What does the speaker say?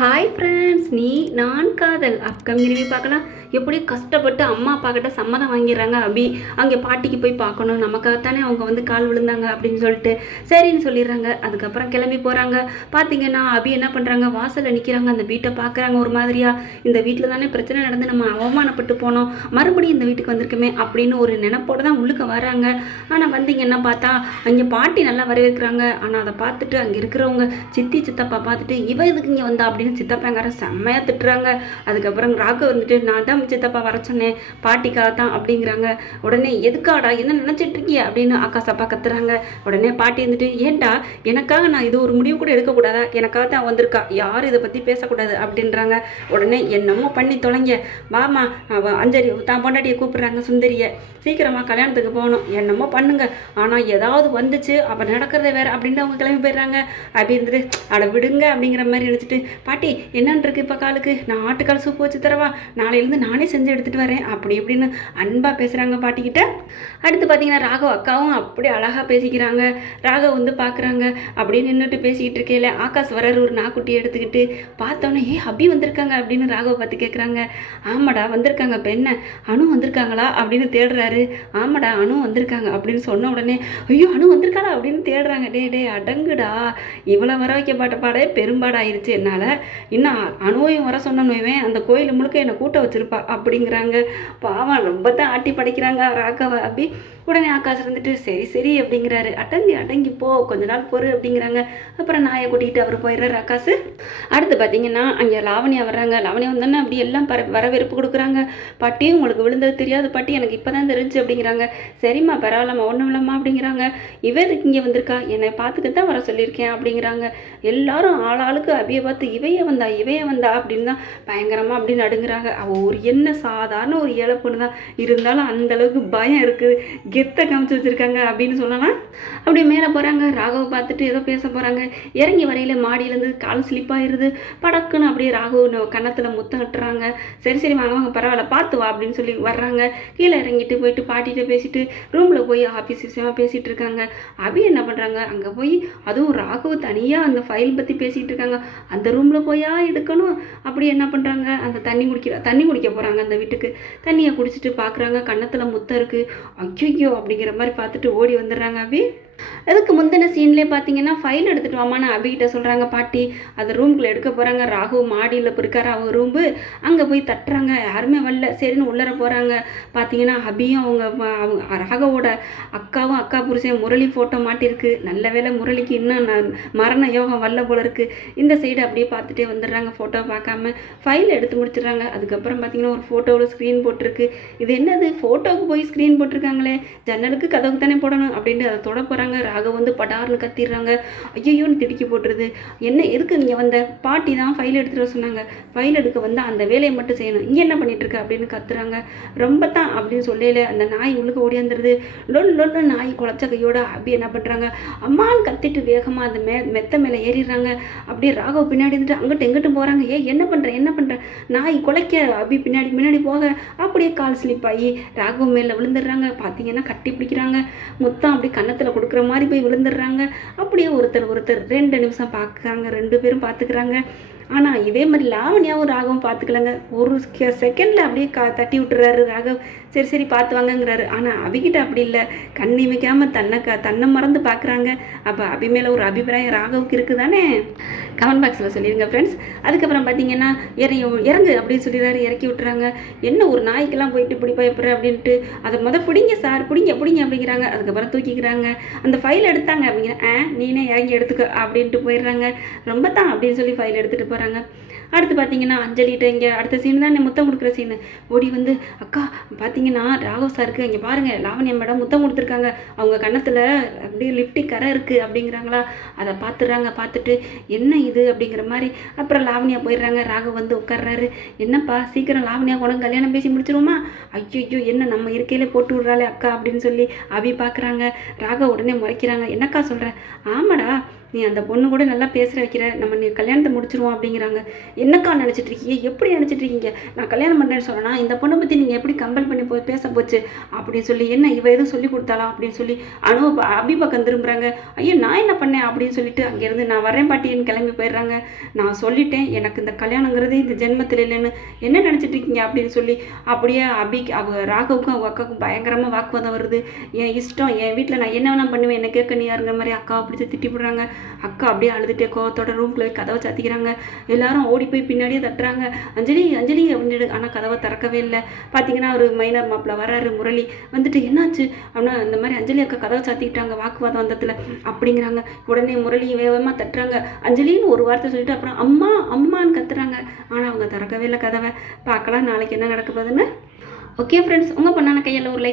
Hi friends நீ நான் காதல். அப்கமிங் ரிவ்யூ பார்க்கலாம். எப்படி கஷ்டப்பட்டு அம்மா அப்பா கிட்ட சம்மதம் வாங்கிடுறாங்க அபி. அங்கே பாட்டிக்கு போய் பார்க்கணும். நமக்காகத்தானே அவங்க வந்து கால் விழுந்தாங்க அப்படின்னு சொல்லிட்டு சரின்னு சொல்லிடுறாங்க. அதுக்கப்புறம் கிளம்பி போகிறாங்க பார்த்தீங்கன்னா அபி என்ன பண்ணுறாங்க வாசலில் நிற்கிறாங்க அந்த வீட்டை பார்க்குறாங்க ஒரு மாதிரியா. இந்த வீட்டில் தானே பிரச்சனை நடந்து நம்ம அவமானப்பட்டு போனோம். மறுபடியும் இந்த வீட்டுக்கு வந்திருக்குமே அப்படின்னு ஒரு நினைப்போட தான் உள்ளுக்க வராங்க ஆனால் வந்தீங்கன்னா பார்த்தா அங்கே பாட்டி நல்லா வரவேற்கிறாங்க. ஆனால் அதை பார்த்துட்டு அங்கே இருக்கிறவங்க சித்தி சித்தப்பா பார்த்துட்டு இவ இதுக்கு இங்கே வந்தா? அப்படின்னு சித்தப்பாங்காரன் செம்மையாக திட்டுறாங்க. அதுக்கப்புறம் ராக வந்துட்டு நான் தான் சித்தப்பா வர சொன்னேன். பாட்டிக்காக தான் அப்படிங்கிறாங்க. உடனே எதுக்காடா? என்ன நினச்சிட்டு இருக்கிய அப்படின்னு அக்கா சப்பா கத்துறாங்க. உடனே பாட்டி வந்துட்டு ஏன்டா? எனக்காக நான் இது ஒரு முடிவு கூட எடுக்கக்கூடாதா? எனக்காக தான் வந்திருக்கா. யாரும் இதை பற்றி பேசக்கூடாது அப்படின்றாங்க. உடனே என்னமோ பண்ணி தொலைங்க. வாமா அவ அஞ்சலி தான் பொண்டாட்டியை கூப்பிடுறாங்க சுந்தரியை. சீக்கிரமா கல்யாணத்துக்கு போகணும். என்னமோ பண்ணுங்க. ஆனால் ஏதாவது வந்துச்சு. அப்போ நடக்கிறத வேற. அப்படின்னு அவங்க கிளம்பி போயிடுறாங்க. அப்படி இருந்துட்டு அட விடுங்க அப்படிங்கிற மாதிரி நினச்சிட்டு பாட்டி என்னன்னு இருக்கு இப்போ காலுக்கு? நான் ஆட்டுக்கால் சூப்பு வச்சு தரவா? நாளையிலேருந்து நானே செஞ்சு எடுத்துகிட்டு வரேன். அப்படி இப்படின்னு அன்பாக பேசுகிறாங்க பாட்டிக்கிட்ட. அடுத்து பார்த்தீங்கன்னா ராகவ் அக்காவும் அப்படி அழகாக பேசிக்கிறாங்க. ராகவ் வந்து பார்க்குறாங்க அப்படியே நின்றுட்டு பேசிக்கிட்டு இருக்கையில ஆகாஷ் வரார் ஒரு நாக்குட்டி எடுத்துக்கிட்டு. பார்த்தோன்னே ஏ அபி வந்திருக்காங்க அப்படின்னு ராகவ் பார்த்து கேட்குறாங்க ஆமாடா வந்திருக்காங்க. இப்போ என்ன? வந்திருக்காங்களா? அப்படின்னு தேடுறாரு. ஆமாடா அணு வந்திருக்காங்க. அப்படின்னு சொன்ன உடனே ஐயோ அணு வந்திருக்காளா? அப்படின்னு தேடுறாங்க. டே டே அடங்குடா. இவ்வளோ வர வைக்க பாட்ட பாடே பெரும்பாடாயிருச்சு. என்னால் இன்னும் அணுவையும் வர சொன்னனுவேன் அந்த கோயில் முழுக்க என்னை கூட்ட வச்சிருப்பா அப்படிங்கிறாங்க. பாவம் ரொம்ப தான் ஆட்டி படைக்கிறாங்க ராகவ. அப்படி உடனே ஆகாஷ் இருந்துட்டு சரி சரி அப்படிங்கிறாரு. அடங்கி அடங்கி போ கொஞ்ச நாள் பொறு அப்படிங்கிறாங்க. அப்புறம் நாயை கூட்டிகிட்டு அவர் போயிடுறாரு ஆகாஷ். அடுத்து பார்த்தீங்கன்னா அங்கே லாவணியா வர்றாங்க. லாவணியா வந்தோன்னே அப்படி எல்லாம் பர வரவேற்பு கொடுக்குறாங்க. பாட்டி உங்களுக்கு விழுந்தது தெரியாது பாட்டி. எனக்கு இப்போ தான் தெரிஞ்சு அப்படிங்கிறாங்க. சரிம்மா பரவாயில்லம்மா ஒன்றும் இல்லைம்மா அப்படிங்கிறாங்க. இவர் இங்கே வந்திருக்கா? என்னை பார்த்துக்க தான் வர சொல்லியிருக்கேன் அப்படிங்கிறாங்க. எல்லாரும் ஆளாளுக்கு அபியை பார்த்து இவையே வந்தா இவையே வந்தா அப்படின்னு தான் பயங்கரமாக அப்படின்னு நடுங்குறாங்க. அவள் ஒரு என்ன சாதாரண ஒரு ஏழை பொண்ணு தான். இருந்தாலும் அந்த அளவுக்கு பயம் இருக்குது. கெத்தை காமிச்சு வச்சுருக்காங்க அப்படின்னு சொல்லலாம். அப்படியே மேலே போகிறாங்க ராகவ பார்த்துட்டு ஏதோ பேச போகிறாங்க இறங்கி வரையில மாடியிலேருந்து கால் ஸ்லிப் ஆயிடுது படக்குன்னு அப்படியே ராகவ் கன்னத்தில் முத்தம் கட்டுறாங்க. சரி சரி வாங்க வாங்க பரவாயில்ல பார்த்து வா அப்படின்னு சொல்லி வர்றாங்க. கீழே இறங்கிட்டு போயிட்டு பாட்டிகிட்ட பேசிட்டு ரூமில் போய் ஆஃபீஸ் விஷயமா பேசிகிட்டு இருக்காங்க. அபி என்ன பண்ணுறாங்க அங்கே போய் அதுவும் ராகவ் தனியாக அந்த ஃபைல் பற்றி பேசிகிட்டு இருக்காங்க. அந்த ரூமில் போயா எடுக்கணும். அப்படி என்ன பண்ணுறாங்க அந்த தண்ணி குடிக்கிற தண்ணி குடிக்க போகிறாங்க அந்த வீட்டுக்கு. தண்ணியை குடிச்சிட்டு பார்க்குறாங்க கன்னத்தில் முத்தம் இருக்குது ஐயோ அப்படிங்கிற மாதிரி பார்த்துட்டு ஓடி வந்துடுறாங்க அபி. அதுக்கு முந்தின சீன்லேயே பார்த்தீங்கன்னா ஃபைல் எடுத்துகிட்டு வாமான்னு அபிகிட்ட சொல்கிறாங்க பாட்டி அது ரூம்குள்ளே எடுக்க போகிறாங்க ராகு மாடியில் இருக்காரு அவங்க ரூம்பு அங்கே போய் தட்டுறாங்க. யாருமே வரல. சரின்னு உள்ளர போகிறாங்க பார்த்தீங்கன்னா அபியும் அவங்க அவங்க ராகவோட அக்காவும் அக்கா புருஷன் முரளி ஃபோட்டோ மாட்டிருக்கு. நல்ல வேளை முரளிக்கு இன்னும் நான் மரண யோகம் வரல போல இருக்குது இந்த சைடு அப்படியே பார்த்துட்டே வந்துடுறாங்க ஃபோட்டோ பார்க்காம. ஃபைல் எடுத்து முடிச்சிடுறாங்க. அதுக்கப்புறம் பார்த்தீங்கன்னா ஒரு ஃபோட்டோவில் ஸ்க்ரீன் போட்டிருக்கு. இது என்னது? ஃபோட்டோவுக்கு போய் ஸ்க்ரீன் போட்டிருக்காங்களே. ஜன்னலுக்கு கதவுக்கு தானே போடணும் அப்படின்ட்டு அதை தொட போகிறாங்க ராக வந்து படார்னு கத்திடுறாங்க. ஐயோன்னு திடுக்கி போட்டுருது. என்ன எதுக்கு இங்கே வந்த? பாட்டி தான் ஃபைல் எடுத்துகிட்டு வர சொன்னாங்க. ஃபைல் எடுக்க வந்து அந்த வேலையை மட்டும் செய்யணும். இங்கே என்ன பண்ணிட்டு இருக்க அப்படின்னு கத்துறாங்க. ரொம்ப தான் அப்படின்னு சொல்லல. அந்த நாய் உள்ளுக்கு ஓடியாந்துருது லொல் லொல்லு நாய் குழச்ச கையோட அபி என்ன பண்ணுறாங்க அம்மான்னு கத்திட்டு வேகமாக அந்த மே மெத்த மேலே ஏறிடுறாங்க. அப்படியே ராகவ் பின்னாடி இருந்துட்டு அங்கிட்டு எங்கிட்டும் போகிறாங்க ஏ என்ன பண்ணுற என்ன பண்ணுற நாய் குலைக்க அபி பின்னாடி பின்னாடி போக. அப்படியே கால் ஸ்லிப் ஆகி ராகவ் மேலே விழுந்துடுறாங்க. பார்த்தீங்கன்னா கட்டி பிடிக்கிறாங்க. மொத்தம் அப்படி கன்னத்தில் கொடுக்குற மாதிரி போய் விழுந்துடுறாங்க. அப்படியே ஒருத்தர் ஒருத்தர் ரெண்டு நிமிஷம் பார்க்குறாங்க. ரெண்டு பேரும் பார்த்துக்கிறாங்க. ஆனால் இதே மாதிரி லாவணியாவும் ராகவும் பார்த்துக்கலங்க ஒரு செகண்டில் அப்படியே கா தட்டி விட்டுறாரு ராகவ். சரி சரி பார்த்து வாங்கங்கிறாரு. ஆனால் அபிகிட்ட அப்படி இல்லை. கண் இமைக்காமல் தன்னை க தன்னை மறந்து பார்க்குறாங்க அப்போ அபி மேலே ஒரு அபிப்பிராயம் ராகவுக்கு இருக்குது தானே கமெண்ட் பாக்ஸில் சொல்லிடுங்க ஃப்ரெண்ட்ஸ் அதுக்கப்புறம் பார்த்தீங்கன்னா இறங்கி இறங்கு அப்படின்னு சொல்லிடுறாரு. இறக்கி விட்டுறாங்க. என்ன ஒரு நாய்க்கெல்லாம் போயிட்டு இப்படி பயப்படுற அப்படின்ட்டு. அதை மொதல் பிடிங்க சார். பிடிங்க பிடிங்க அப்படிங்கிறாங்க. அதுக்கப்புறம் தூக்கிக்கிறாங்க. அந்த ஃபைல் எடுத்தாங்க அப்படிங்கிற ஆ நீனே இறங்கி எடுத்துக்க அப்படின்ட்டு போயிடுறாங்க. ரொம்ப தான் அப்படின்னு சொல்லி ஃபைல் எடுத்துகிட்டு போகிறாங்க அடுத்து பார்த்தீங்கன்னா அஞ்சலிகிட்ட இங்கே அடுத்த சீன் தான் முத்தம் கொடுக்குற சீனு ஓடி வந்து அக்கா பார்த்தீங்கன்னா ராகவ் சாருக்கு இங்கே பாருங்கள் லாவண்யா மேடம் முத்தம் கொடுத்துருக்காங்க. அவங்க கன்னத்தில் அப்படியே லிப்டிக் கரை இருக்குது அப்படிங்கிறாங்களா? அதை பார்த்துடுறாங்க பார்த்துட்டு என்ன இது? அப்படிங்கிற மாதிரி. அப்புறம் லாவண்யா போயிடுறாங்க. ராகவ் வந்து உட்கார்றாரு. என்னப்பா சீக்கிரம் லாவண்யா உனக்கு கல்யாணம் பேசி முடிச்சிருவோமா? ஐயோ என்ன நம்ம இருக்கையில் போட்டு விட்றாளே அக்கா அப்படின்னு சொல்லி அபி பார்க்குறாங்க ராகவ் உடனே முறைக்கிறாங்க. என்னக்கா சொல்கிறேன் ஆமாடா நீ அந்த பொண்ணு கூட நல்லா பேசுகிற வைக்கிற. நம்ம நீ கல்யாணத்தை முடிச்சிருவோம் அப்படிங்கிறாங்க. என்னக்கா நினச்சிட்டு இருக்கீங்க? எப்படி நினச்சிட்டு இருக்கீங்க? நான் கல்யாணம் பண்ணேன்னு சொன்னா இந்த பொண்ணை பற்றி நீங்கள் எப்படி கம்பல் பண்ணி போய் பேச போச்சு? அப்படின்னு சொல்லி என்ன இவ எதுவும் சொல்லி கொடுத்தாளா? அப்படின்னு சொல்லி அனு அபி பக்கம் திரும்புகிறாங்க ஐயோ நான் என்ன பண்ணேன்? அப்படின்னு சொல்லிட்டு அங்கேருந்து நான் வரேன் பாட்டின்னு கிளம்பி போயிடுறாங்க. நான் சொல்லிட்டேன் எனக்கு இந்த கல்யாணங்கிறது இந்த ஜென்மத்தில் இல்லைன்னு. என்ன நினச்சிட்டு இருக்கீங்க? அப்படின்னு சொல்லி அப்படியே அபிக்கு அவ ராகவுக்கும் அவங்க அக்காவுக்கும் பயங்கரமாக வாக்குவாதம் வருது. என் இஷ்டம் என் வீட்டில் நான் என்ன வேணால் பண்ணுவேன்? என்ன கேட்க நீ யாருங்கிற மாதிரி அக்காவை பிடிச்சி திட்டி போடுறாங்க அக்கா அப்படியே அழுதுட்டே கோவத்தோட ரூம்குள்ளே போய் கதவை சாத்திக்கிறாங்க. எல்லாரும் ஓடி போய் பின்னாடியே தட்டுறாங்க. அஞ்சலி அஞ்சலி அப்படின்னு ஆனால் கதவை திறக்கவே இல்லை. பார்த்தீங்கன்னா ஒரு மைனர் மாப்பிள்ள வராரு முரளி. வந்துட்டு என்னாச்சு? அப்படின்னா இந்த மாதிரி அஞ்சலி அக்கா கதவை சாத்திக்கிட்டாங்க வாக்குவாதம் வந்ததுல. அப்படிங்கிறாங்க. உடனே முரளி வேகமாக தட்டுறாங்க. அஞ்சலின்னு ஒரு வார்த்தை சொல்லிட்டு அப்புறம் அம்மா அம்மான்னு கத்துறாங்க. ஆனால் அவங்க திறக்கவே இல்லை கதவை. பார்க்கலாம் நாளைக்கு என்ன நடக்க போகுதுன்னு. ஓகே ஃப்ரெண்ட்ஸ் உங்கள் பொண்ணான கையில் ஒரு லைக்